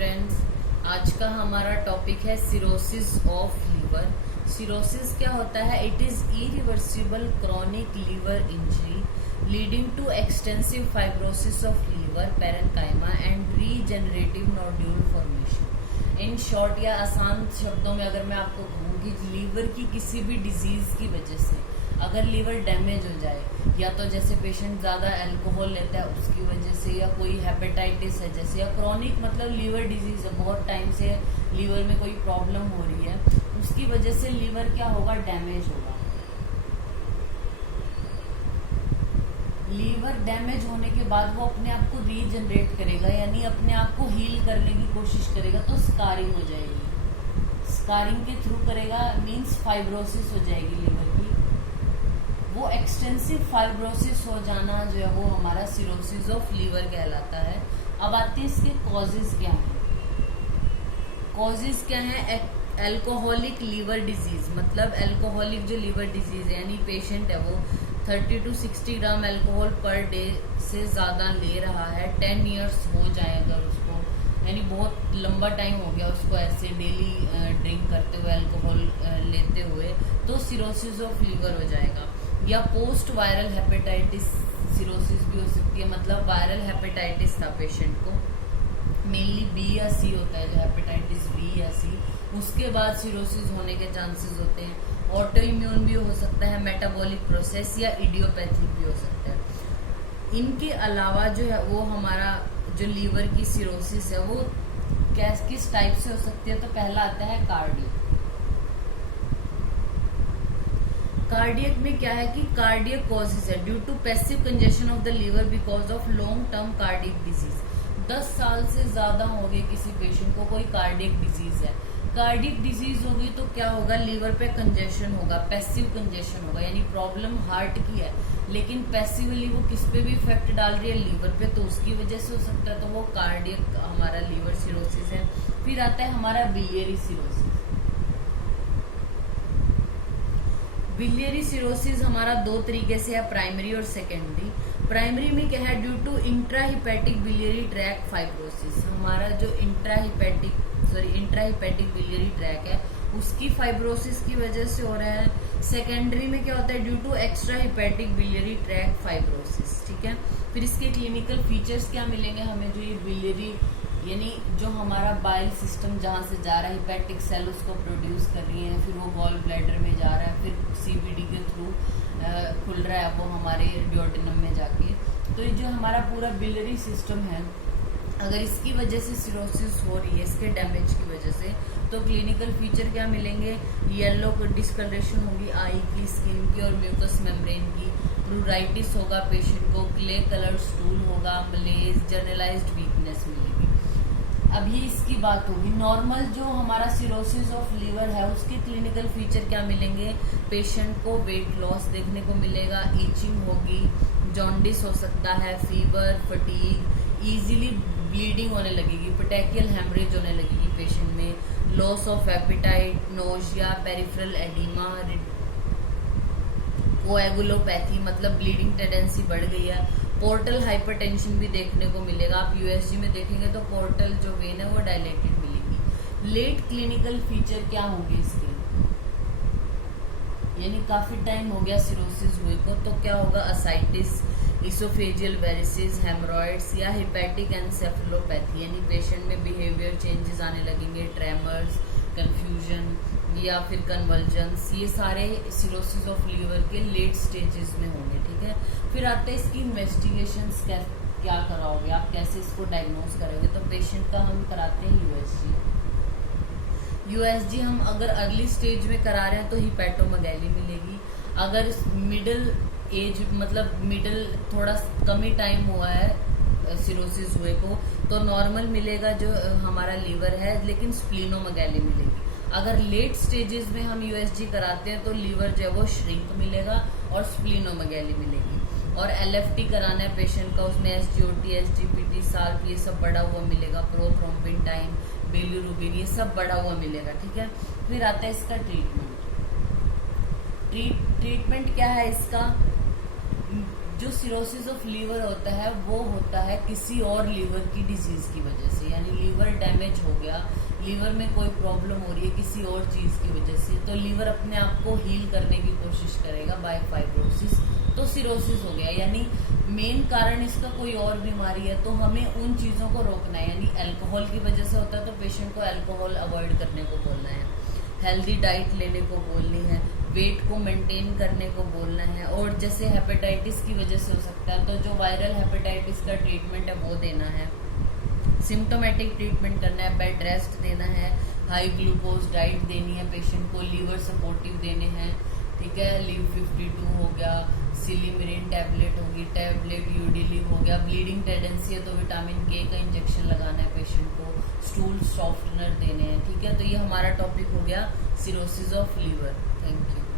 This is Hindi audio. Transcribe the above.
फ्रेंड्स, आज का हमारा टॉपिक है सिरोसिस ऑफ लीवर। सिरोसिस क्या होता है? It is irreversible chronic liver injury leading to extensive fibrosis of liver parenchyma and regenerative nodule formation. In short या आसान शब्दों में अगर मैं आपको कहूँ कि लीवर की किसी भी डिजीज की वजह से अगर लीवर डैमेज हो जाए, या तो जैसे पेशेंट ज़्यादा अल्कोहल लेता है उसकी वजह से, या कोई हेपेटाइटिस है जैसे, या क्रॉनिक मतलब लीवर डिजीज है, बहुत टाइम से लीवर में कोई प्रॉब्लम हो रही है, उसकी वजह से लीवर क्या होगा? डैमेज होगा। लीवर डैमेज होने के बाद वो अपने आप को रीजनरेट करेगा, यानी अपने आप को हील करने की कोशिश करेगा, तो स्कारिंग हो जाएगी। स्कारिंग के थ्रू करेगा मीन्स फाइब्रोसिस हो जाएगी लीवर की। वो एक्सटेंसिव फाइब्रोसिस हो जाना जो है वो हमारा सिरोसिस ऑफ लीवर कहलाता है। अब आते हैं इसके कॉजेज क्या हैं। कॉजेज क्या है? अल्कोहलिक लीवर डिजीज, मतलब अल्कोहलिक जो लीवर डिजीज है, यानी पेशेंट है वो 30 to 60 gram alcohol per day से ज़्यादा ले रहा है, 10 ईयर्स हो जाए अगर उसको, यानी बहुत लंबा टाइम हो गया उसको ऐसे डेली ड्रिंक करते हुए, अल्कोहल लेते हुए, तो सिरोसिस ऑफ लीवर हो जाएगा। या पोस्ट वायरल हेपेटाइटिस सिरोसिस भी हो सकती है, मतलब वायरल हेपेटाइटिस था पेशेंट को, मेनली बी या सी होता है, जो हेपेटाइटिस बी या सी, उसके बाद सिरोसिस होने के चांसेस होते हैं। ऑटो इम्यून भी हो सकता है, मेटाबॉलिक प्रोसेस, या इडियोपैथिक भी हो सकता है। इनके अलावा जो है वो हमारा जो लीवर की सिरोसिस है वो किस टाइप से हो सकती है? तो पहला आता है कार्डियक। कार्डियक में क्या है कि कार्डियक कॉजेज है due to passive congestion of the liver because of long term cardiac disease. 10 साल से ज्यादा हो गए किसी पेशेंट को, कोई कार्डियक डिजीज है, कार्डियक डिजीज होगी तो क्या होगा? लीवर पे कंजेशन होगा, पैसिव कंजेशन होगा, यानी प्रॉब्लम हार्ट की है लेकिन पैसिवली वो किस पे भी इफेक्ट डाल रही है? लीवर पे, तो उसकी वजह से हो सकता है, तो वो कार्डियक हमारा लीवर सिरोसिस है। फिर आता है हमारा बिलियरी सिरोसिस। बिलियरी सिरोसिस हमारा दो तरीके से है, प्राइमरी और सेकेंडरी। प्राइमरी में क्या है? Due to intrahepatic biliary tract fibrosis. हमारा जो इंट्राहिपैटिक बिलियरी ट्रैक है उसकी फाइब्रोसिस की वजह से हो रहा है। सेकेंडरी में क्या होता है? Due to extra hepatic biliary tract fibrosis. ठीक है, फिर इसके क्लिनिकल फीचर्स क्या मिलेंगे हमें? जो ये बिलियरी यानी जो हमारा बाइल सिस्टम जहाँ से जा रहा है, हिपैटिक सेल उसको प्रोड्यूस कर रही है, फिर वो गॉल ब्लैडर में जा रहा है, फिर सीबीडी के थ्रू खुल रहा है वो हमारे ड्यूडेनम में जाके। तो ये जो हमारा पूरा बिलियरी सिस्टम है, अगर इसकी वजह से सिरोसिस हो रही है, इसके डैमेज की वजह से, तो क्लिनिकल फीचर क्या मिलेंगे? येलो डिस्कलरेशन होगी आई की, स्किन की और म्यूकस मेम्ब्रेन की, प्लूराइटिस होगा पेशेंट को, क्ले कलर स्टूल होगा, मलेज, जनरलाइज्ड वीकनेस मिलेगी। अब ये इसकी बात होगी। नॉर्मल जो हमारा सिरोसिस ऑफ लीवर है उसके क्लिनिकल फीचर क्या मिलेंगे? पेशेंट को वेट लॉस देखने को मिलेगा, ईचिंग होगी, जॉन्डिस हो सकता है, फीवर, फटीग, इजीली ब्लीडिंग होने लगेगी, पेटेकियल हेमरेज होने लगेगी पेशेंट में, loss of appetite, nausea, peripheral oedema, कोएगुलोपैथी मतलब ब्लीडिंग टेंडेंसी बढ़ गई है, पोर्टल हाइपरटेंशन भी देखने को मिलेगा। आप यूएसजी में देखेंगे तो पोर्टल जो वेन है वो डायलेटेड मिलेगी। लेट क्लिनिकल फीचर क्या होंगे इसके? यानी काफी टाइम हो गया सिरोसिस हुए को, तो क्या होगा? असाइटिस, इसोफेजियल वेरिसिस, हेमरॉइड्स, या हिपैटिक एनसेफेलोपैथी, यानी पेशेंट में बिहेवियर चेंजेस आने लगेंगे, ट्रेमर्स, कंफ्यूजन या फिर कन्वल्जन्स, ये सारे सिरोसिस ऑफ लीवर के लेट स्टेजेस में होंगे। ठीक है, फिर आते हैं इसकी इन्वेस्टिगेशंस, क्या कराओगे आप, कैसे इसको डायग्नोज करोगे? तो पेशेंट का हम कराते हैं यूएसजी हम अगर अर्ली स्टेज में करा रहे हैं तो हिपैटोमेगैली मिलेगी। अगर मिडिल एज मतलब मिडिल थोड़ा कम ही टाइम हुआ है सिरोसिस हुए को, तो नॉर्मल मिलेगा जो हमारा लीवर है, लेकिन स्प्लीनोमेगैली मिलेगी। अगर लेट स्टेजेस में हम यूएसजी कराते हैं तो लीवर जो है वो श्रिंक मिलेगा और स्प्लीनोमेगैली मिलेगी। और एलएफटी कराना है पेशेंट का, उसमें एसजीओटी, एसजीपीटी, साल्प, ये सब बढ़ा हुआ मिलेगा, प्रोथ्रोम्बिन टाइम, बिलिरुबिन, ये सब बढ़ा हुआ मिलेगा। ठीक है, फिर आता है इसका ट्रीटमेंट। ट्रीटमेंट क्या है इसका? जो सिरोसिस ऑफ लीवर होता है वो होता है किसी और लीवर की डिजीज की वजह से, यानी लीवर डैमेज हो गया, लीवर में कोई प्रॉब्लम हो रही है किसी और चीज की वजह से, तो लीवर अपने आप को हील करने की कोशिश करेगा बाय फाइब्रोसिस, तो सिरोसिस हो गया। यानी मेन कारण इसका कोई और बीमारी है तो हमें उन चीजों को रोकना है, यानी अल्कोहल की वजह से होता है तो पेशेंट को अल्कोहल अवॉइड करने को बोलना है, हेल्दी डाइट लेने को बोलनी है, वेट को मेंटेन करने को बोलना है, और जैसे हेपेटाइटिस की वजह से हो सकता है तो जो वायरल हेपेटाइटिस का ट्रीटमेंट है वो देना है, सिम्टोमेटिक ट्रीटमेंट करना है, बेड रेस्ट देना है, हाई ग्लूकोज डाइट देनी है पेशेंट को, लीवर सपोर्टिव देने हैं, ठीक है, लीव 52 हो गया, सिलीमिरिन टैबलेट होगी, टैबलेट यूडिलिव हो गया, ब्लीडिंग टेंडेंसी है तो विटामिन के का इंजेक्शन लगाना है पेशेंट को, स्टूल सॉफ्टनर देने हैं, ठीक है। तो ये हमारा टॉपिक हो गया cirrhosis of liver. Thank you.